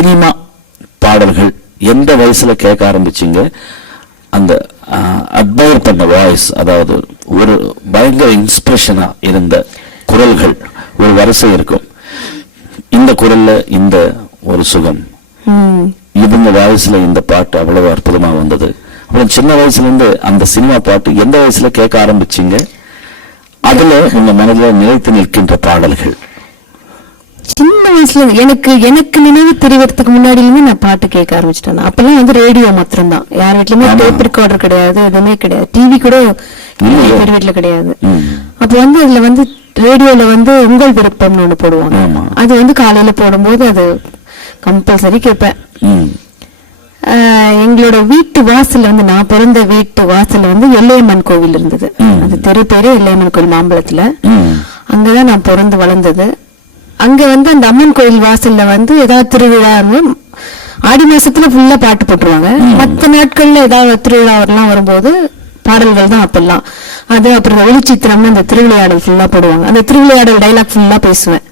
Cinema பாடல்கள் எந்த வயசுல கேட்க ஆரம்பிச்சீங்க? அந்த அட்மையர் பண்ண வாய்ஸ், அதாவது ஒரு பயங்கர இன்ஸ்பிரேஷனா இருந்த குரல்கள் ஒரு வரிசை இருக்கும். இந்த குரல்ல இந்த ஒரு சுகம், இவங்க வாய்ஸ்ல இந்த பாட்டு அவ்வளவு அற்புதமா வந்தது. அப்புறம் சின்ன வயசுல இருந்து அந்த சினிமா பாட்டு எந்த வயசுல கேட்க ஆரம்பிச்சீங்க? அதுல உங்க மனதில் நிலைத்து நிற்கின்ற பாடல்கள்? சின்ன வயசுல எனக்கு நினைவு தெரிவதற்கு முன்னாடியுமே நான் பாட்டு கேட்க ஆரம்பிச்சிட்டேன். அப்பெல்லாம் வந்து ரேடியோ மாத்திரம் தான், யார் வீட்லயுமே டேப் ரெக்கார்டர் கிடையாது, எதுவுமே கிடையாது, டிவி கூட பேர் வீட்டுல கிடையாது. அப்ப வந்து அதுல வந்து ரேடியோல வந்து உங்கள் விருப்பம்னு ஒண்ணு போடுவாங்க. அது வந்து காலையில போடும்போது அது கம்பல்சரி கேட்பேன். எங்களோட வீட்டு வாசல்ல வந்து, நான் பிறந்த வீட்டு வாசல்ல வந்து எல்லையம்மன் கோவில் இருந்தது. அது தெரு பேரு எல்லையம்மன் கோவில், மாம்பழத்துல. அங்கதான் நான் பிறந்து வளர்ந்தது. அங்க வந்து அந்த அம்மன் கோயில் வாசல்ல வந்து ஏதாவது திருவிழா, ஆடி மாசத்துல ஃபுல்லா பாட்டு போட்டுருவாங்க. மற்ற நாட்கள்ல ஏதாவது திருவிழா எல்லாம் வரும்போது பாடல்கள் தான் அப்பெல்லாம். அது அப்புறம் ஒளிச்சித்திரம்னு அந்த திருவிளையாடல் ஃபுல்லா போடுவாங்க. அந்த திருவிளையாடல் டைலாக் ஃபுல்லா பேசுவேன்.